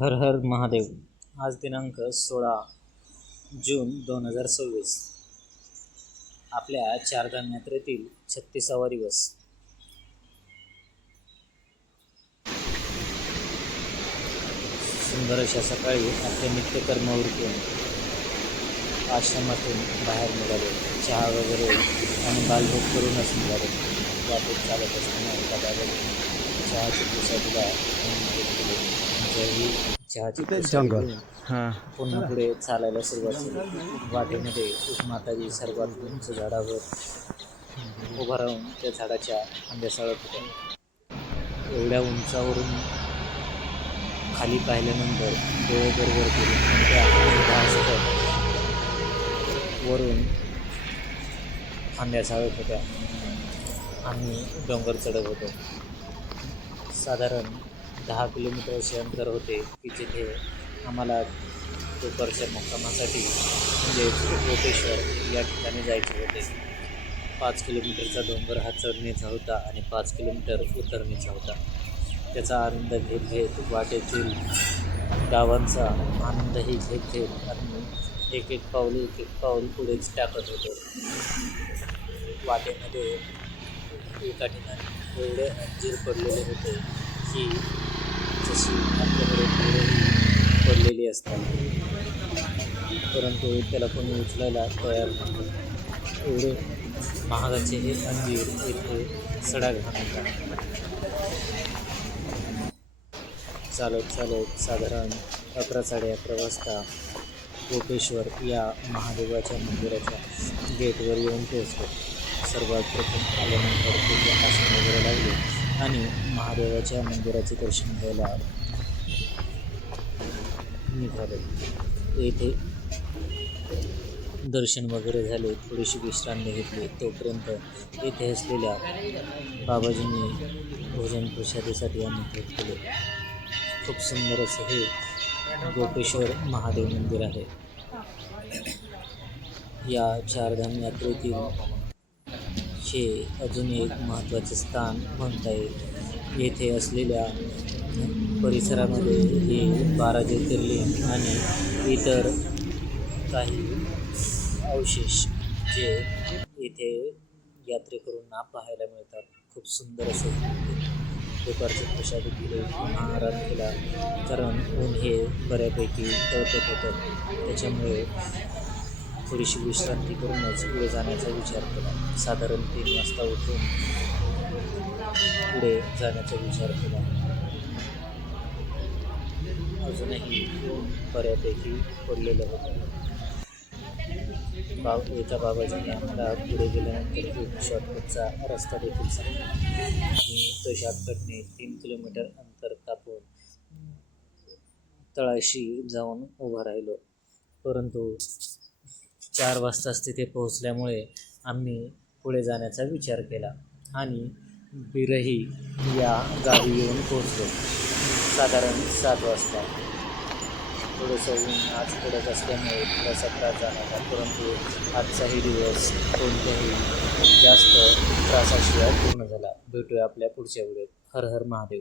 हर हर महादेव. आज दिनांक 16 जून 2026. आपल्या चारधाम यात्रेतील 36वा दिवस. सुंदर अशा सकाळी आपले नित्यकर्म उरकून आश्रमातून बाहेर निघाले. चहा वगैरे आणि बालभोग करूनच निघाले. वाटेत चालत असताना एका दादाने चहाची पिशा दिला आणि चहाची पिशा घेऊन पुन्हा पुढे चालायला सुरुवात केली. वाटेमध्ये एक माताजी सर्वात उंच झाडावर उभा राहून त्या झाडाच्या फांद्या साळत होत्या. एवढ्या उंचावरून खाली पाहिल्यानंतर डोळे गरगर करून त्या वरून फांद्या साळत होत्या. आम्ही डोंगर चढत होतो. साधारण 10 किलोमीटर असे अंतर होते की जिथे आम्हाला दुपारच्या मुक्कामासाठी म्हणजे गोपेश्वर या ठिकाणी जायचे होते. 5 किलोमीटरचा डोंगर हा चढण्याचा होता आणि 5 किलोमीटर उतरण्याचा होता. त्याचा आनंद घेत घेत वाटेतील गावांचा आनंदही घेत घेत आम्ही एक एक पाऊल पुढेच टाकत होतो. वाटेमध्ये एका ठिकाणी एवढे अंजीर पडलेले होते की जशी आपल्याकडे फुलंही पडलेली असतात, परंतु त्याला कोणी उचलायला तयार नव्हतं. एवढे महागाचे हे अंजीर इथे सडा घालतात. चालत चालत साधारण 11-11:30 वाजता गोपेश्वर या महादेवाच्या मंदिराच्या गेटवर येऊन पोहोचलो. सर्वात प्रथम आल्यानंतर तिथे आसन वगैरे लागले आणि महादेवाच्या मंदिराचे दर्शन घ्यायला निघालो. येथे दर्शन वगैरे झाले, थोडीशी विश्रांती घेतली. तोपर्यंत येथे असलेल्या बाबाजींनी भोजन प्रसादासाठी आमंत्रित केले. खूप सुंदर असं हे गोपेश्वर महादेव मंदिर आहे. या चारधाम यात्रेतील हे अजून एक महत्त्वाचे स्थान म्हणता येईल. येथे असलेल्या परिसरामध्ये हे 12 ज्योतिर्लिंग आणि इतर काही अवशेष जे येथे यात्रेकरूंना पाहायला मिळतात. खूप सुंदर असं दुपारचे प्रसाद दिले, आहार केला, कारण ऊन हे बऱ्यापैकी तळपत होतं. त्याच्यामुळे थोडीशी विश्रांती करूनच पुढे जाण्याचा विचार केला. साधारण 3 वाजता उठून पुढे जाण्याचा विचार केला. अजूनही ऊन बऱ्यापैकी पडलेलं होतं. एका बाबाजीने आम्हाला पुढे गेल्यानंतर एक शॉर्टकटचा रस्ता देखील सांगितला आणि तो शॉर्टकटने 3 किलोमीटर अंतर कापून तळाशी जाऊन उभा राहिलो. परंतु 4 वाजताच तिथे पोहोचल्यामुळे आम्ही पुढे जाण्याचा विचार केला आणि बिरही या गावी येऊन पोहोचलो साधारण 7 वाजता. थोडंसं ऊन आज पडत असल्यामुळे थोडासा त्रास जाणवला, परंतु आजचाही दिवस कोणत्याही जास्त त्रासाशिवाय पूर्ण झाला. भेटूया आपल्या पुढच्या व्हिडिओत. हर हर महादेव.